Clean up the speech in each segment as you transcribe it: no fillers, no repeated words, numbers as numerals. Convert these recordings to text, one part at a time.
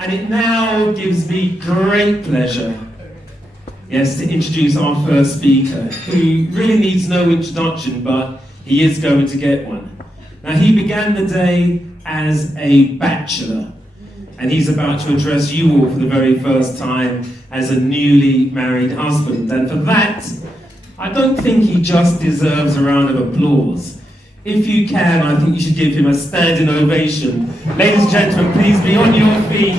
And it now gives me great pleasure, yes, to introduce our first speaker, who really needs no introduction, but he is going to get one. Now, he began the day as a bachelor, and he's about to address you all for the very first time as a newly married husband. And for that, I don't think he just deserves a round of applause. If you can, I think you should give him a standing ovation. Ladies and gentlemen, please be on your feet.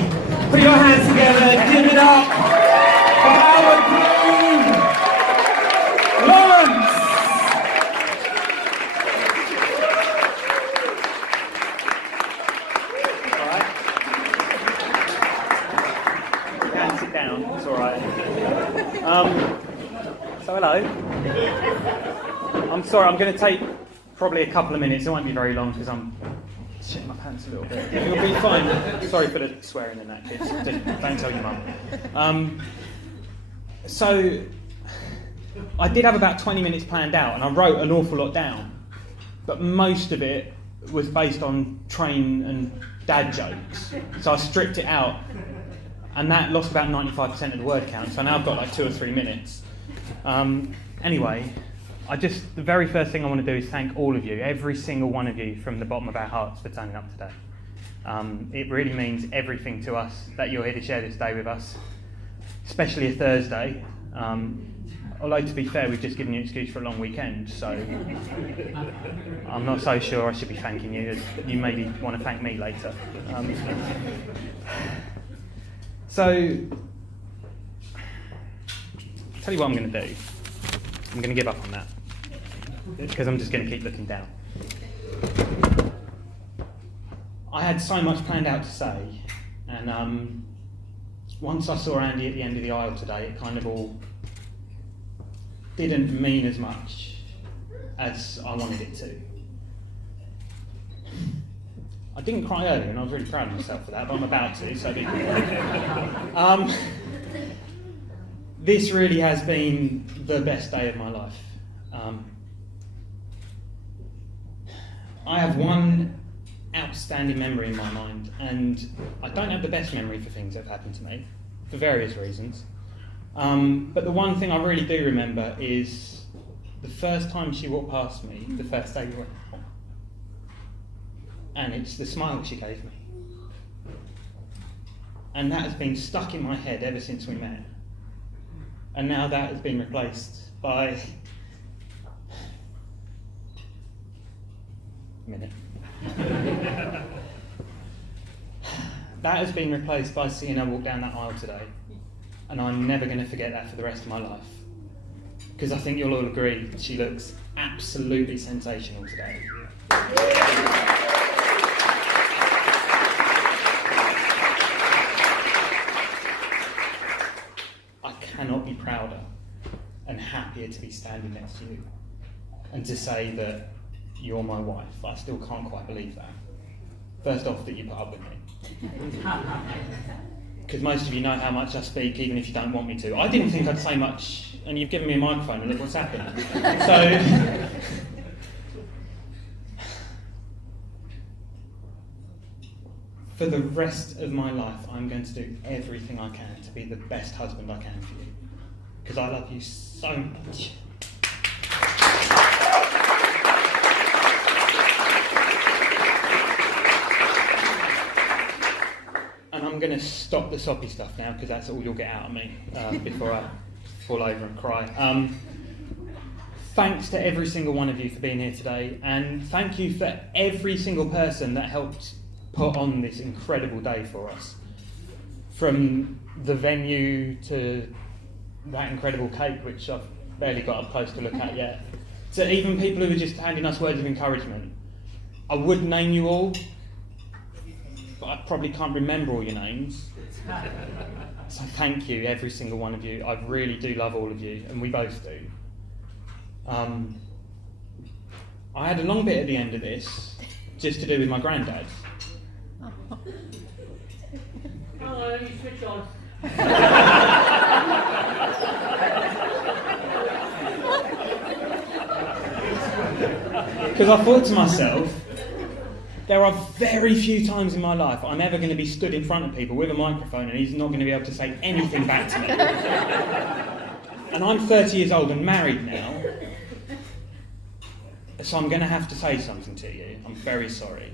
Put your hands together, give it up for our groom, Laurence. All right. You can sit down, it's all right. So hello. I'm sorry, I'm going to take probably a couple of minutes. It won't be very long because I'm shitting my pants a little bit. It'll be fine. Sorry for the swearing in that, kids. Don't tell your mum. So I did have about 20 minutes planned out, and I wrote an awful lot down. But most of it was based on train and dad jokes. So I stripped it out, and that lost about 95% of the word count. So now I've got like 2 or 3 minutes. Anyway, the very first thing I want to do is thank all of you, every single one of you, from the bottom of our hearts for turning up today. It really means everything to us that you're here to share this day with us, especially a Thursday. Although, to be fair, we've just given you an excuse for a long weekend, so I'm not so sure I should be thanking you. You maybe want to thank me later. So, tell you what I'm going to do. I'm going to give up on that, because I'm just going to keep looking down. I had so much planned out to say, and once I saw Andy at the end of the aisle today, it kind of all didn't mean as much as I wanted it to. I didn't cry earlier, and I was really proud of myself for that, but I'm about to, so this really has been the best day of my life. I have one outstanding memory in my mind, and I don't have the best memory for things that have happened to me, for various reasons. But the one thing I really do remember is the first time she walked past me, the first day we went out. And it's the smile she gave me. And that has been stuck in my head ever since we met. And now that has been replaced by... That has been replaced by seeing her walk down that aisle today. And I'm never going to forget that for the rest of my life. Because I think you'll all agree, she looks absolutely sensational today. I cannot be prouder and happier to be standing next to you and to say that you're my wife. I still can't quite believe that. First off, that you put up with me. Because most of you know how much I speak, even if you don't want me to. I didn't think I'd say much, and you've given me a microphone, and look what's happened. So, for the rest of my life, I'm going to do everything I can to be the best husband I can for you. Because I love you so much. And I'm going to stop the soppy stuff now, because that's all you'll get out of me before I fall over and cry. Thanks to every single one of you for being here today, and thank you for every single person that helped put on this incredible day for us. From the venue to that incredible cake, which I've barely got up close to look at yet, to even people who were just handing us words of encouragement. I would name you all, but I probably can't remember all your names. So thank you, every single one of you. I really do love all of you, and we both do. I had a long bit at the end of this, just to do with my granddad. Hello, you switch on. Because I thought to myself, There are very few times in my life I'm ever going to be stood in front of people with a microphone and he's not going to be able to say anything back to me. And I'm 30 years old and married now, so I'm going to have to say something to you. I'm very sorry.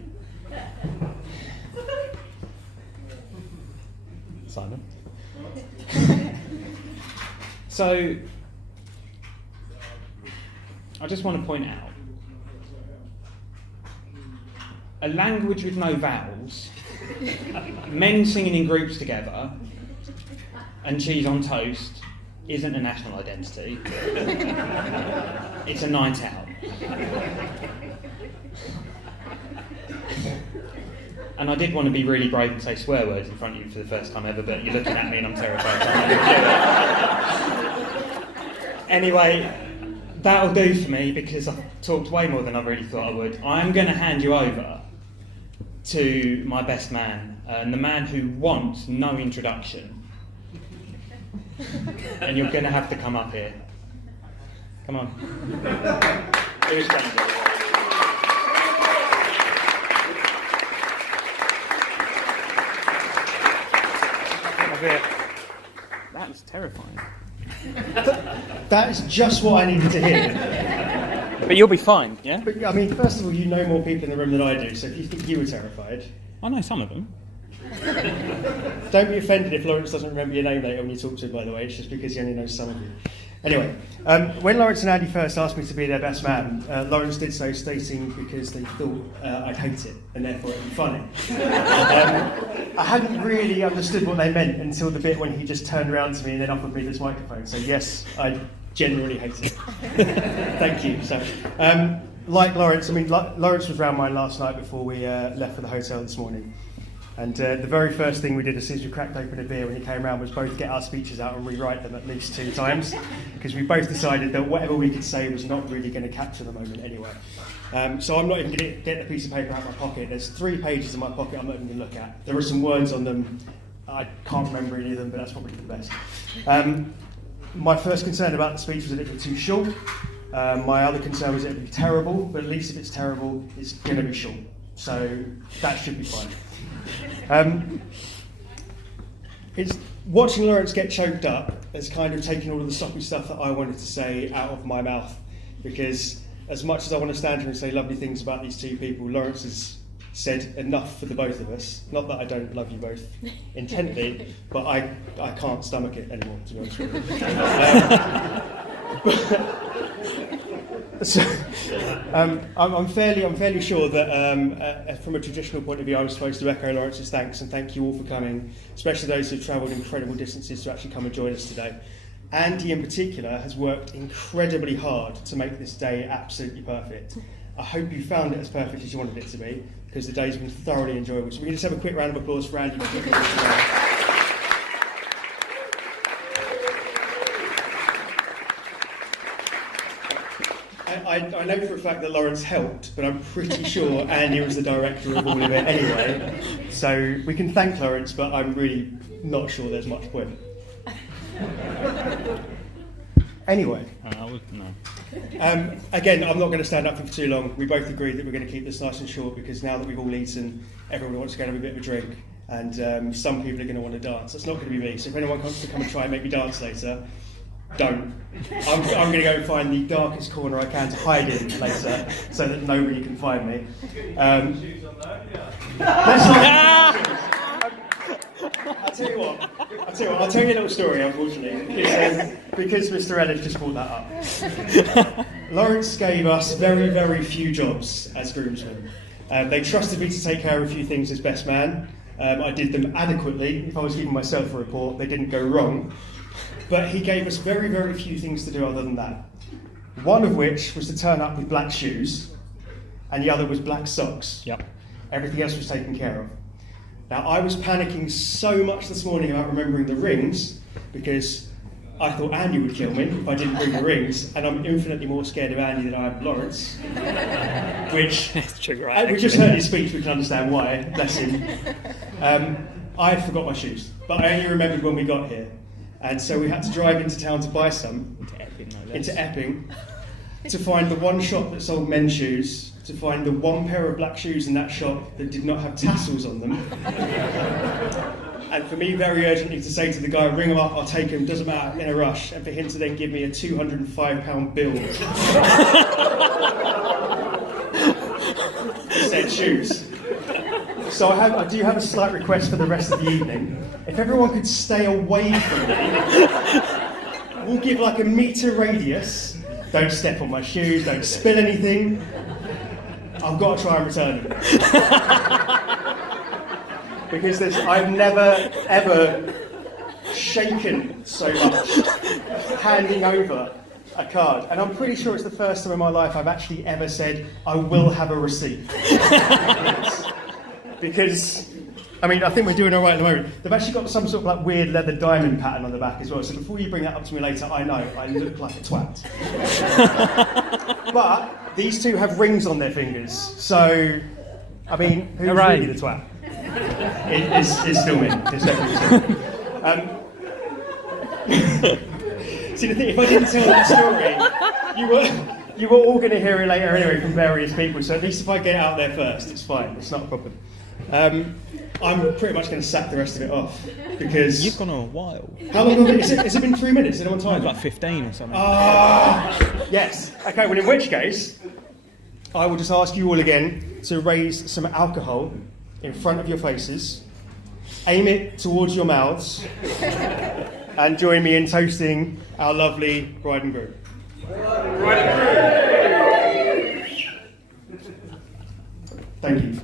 Simon? So, I just want to point out, a language with no vowels, men singing in groups together, and cheese on toast isn't a national identity. It's a night out. And I did want to be really brave and say swear words in front of you for the first time ever, but you're looking at me and I'm terrified. Anyway, that'll do for me because I've talked way more than I really thought I would. I'm going to hand you over to my best man, and the man who wants no introduction. And you're going to have to come up here. Come on. Who's going to do it? That was terrifying. That is just what I needed to hear. But you'll be fine, yeah? But, I mean, first of all, you know more people in the room than I do, so if you think you were terrified... I know some of them. Don't be offended if Laurence doesn't remember your name later when you talk to him, by the way. It's just because he only knows some of you. Anyway, when Laurence and Andie first asked me to be their best man, Laurence did so stating because they thought I'd hate it and therefore it'd be funny. I hadn't really understood what they meant until the bit when he just turned around to me and then offered me this microphone. So yes, I generally hate it. Thank you. So, like Laurence, I mean, Laurence was round mine last night before we left for the hotel this morning. And the very first thing we did as soon as we cracked open a beer when he came round was both get our speeches out and rewrite them at least 2 times, because we both decided that whatever we could say was not really going to capture the moment anyway. So I'm not even going to get the piece of paper out of my pocket. There's 3 pages in my pocket I'm not even going to look at. There are some words on them. I can't remember any of them, but that's probably for the best. My first concern about the speech was that it would be too short. My other concern was that it would be terrible, but at least if it's terrible, it's going to be short. So that should be fine. It's watching Laurence get choked up has kind of taken all of the soppy stuff that I wanted to say out of my mouth, because as much as I want to stand here and say lovely things about these 2 people, Laurence has said enough for the both of us. Not that I don't love you both intently, but I can't stomach it anymore, to be honest with you. So, I'm fairly sure that from a traditional point of view, I'm supposed to echo Laurence's thanks and thank you all for coming, especially those who've travelled incredible distances to actually come and join us today. Andie in particular has worked incredibly hard to make this day absolutely perfect. I hope you found it as perfect as you wanted it to be, because the day's been thoroughly enjoyable. So we can just have a quick round of applause for Andie. I know for a fact that Laurence helped, but I'm pretty sure Andie was the director of all of it anyway. So we can thank Laurence, but I'm really not sure there's much point. Anyway. No. Again, I'm not going to stand up for too long. We both agreed that we're going to keep this nice and short, because now that we've all eaten, everyone wants to go and have a bit of a drink, and some people are going to want to dance. That's not going to be me. So if anyone wants to come and try and make me dance later, don't. I'm going to go and find the darkest corner I can to hide in later, so that nobody can find me. I'll tell you what. I'll tell you a little story, unfortunately, because Mr. Ellis just brought that up. Laurence gave us very, very few jobs as groomsmen. They trusted me to take care of a few things as best man. I did them adequately. If I was giving myself a report, they didn't go wrong. But he gave us very, very few things to do other than that. One of which was to turn up with black shoes, and the other was black socks. Yep. Everything else was taken care of. Now, I was panicking so much this morning about remembering the rings, because I thought Andie would kill me if I didn't bring the rings, and I'm infinitely more scared of Andie than I am of Laurence. Which, That's true, right? we just heard his speech, we can understand why, bless him. I forgot my shoes, but I only remembered when we got here. And so we had to drive into town to buy some, into Epping. to find the one shop that sold men's shoes, to find the one pair of black shoes in that shop that did not have tassels on them, and for me very urgently to say to the guy, ring him up, I'll take him, doesn't matter, I'm in a rush, and for him to then give me a £205 bill for said shoes. So I do have a slight request for the rest of the evening. If everyone could stay away from me, we'll give like a metre radius. Don't step on my shoes, don't spill anything. I've got to try and return them. Because I've never, ever shaken so much handing over a card. And I'm pretty sure it's the first time in my life I've actually ever said, I will have a receipt. Because, I mean, I think we're doing all right at the moment. They've actually got some sort of like weird leather diamond pattern on the back as well. So before you bring that up to me later, I know I look like a twat. But these two have rings on their fingers. So, I mean, who's really the twat? It's still me. It's definitely still me. See, the thing, if I didn't tell that story, you were all going to hear it later anyway from various people. So at least if I get it out there first, it's fine. It's not a problem. I'm pretty much going to sack the rest of it off because You've gone on a while. How long has it been 3 minutes? Is anyone timed? Like 15 or something. Yes. Okay. Well, in which case, I will just ask you all again to raise some alcohol in front of your faces, aim it towards your mouths, and join me in toasting our lovely bride and groom. Bride and groom. Thank you.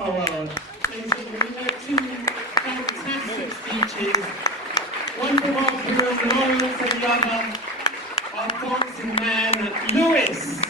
Oh, well, ladies and gentlemen, we've had two fantastic speeches. One from our hero, Laurence, and the other, our dancing man, Lewis.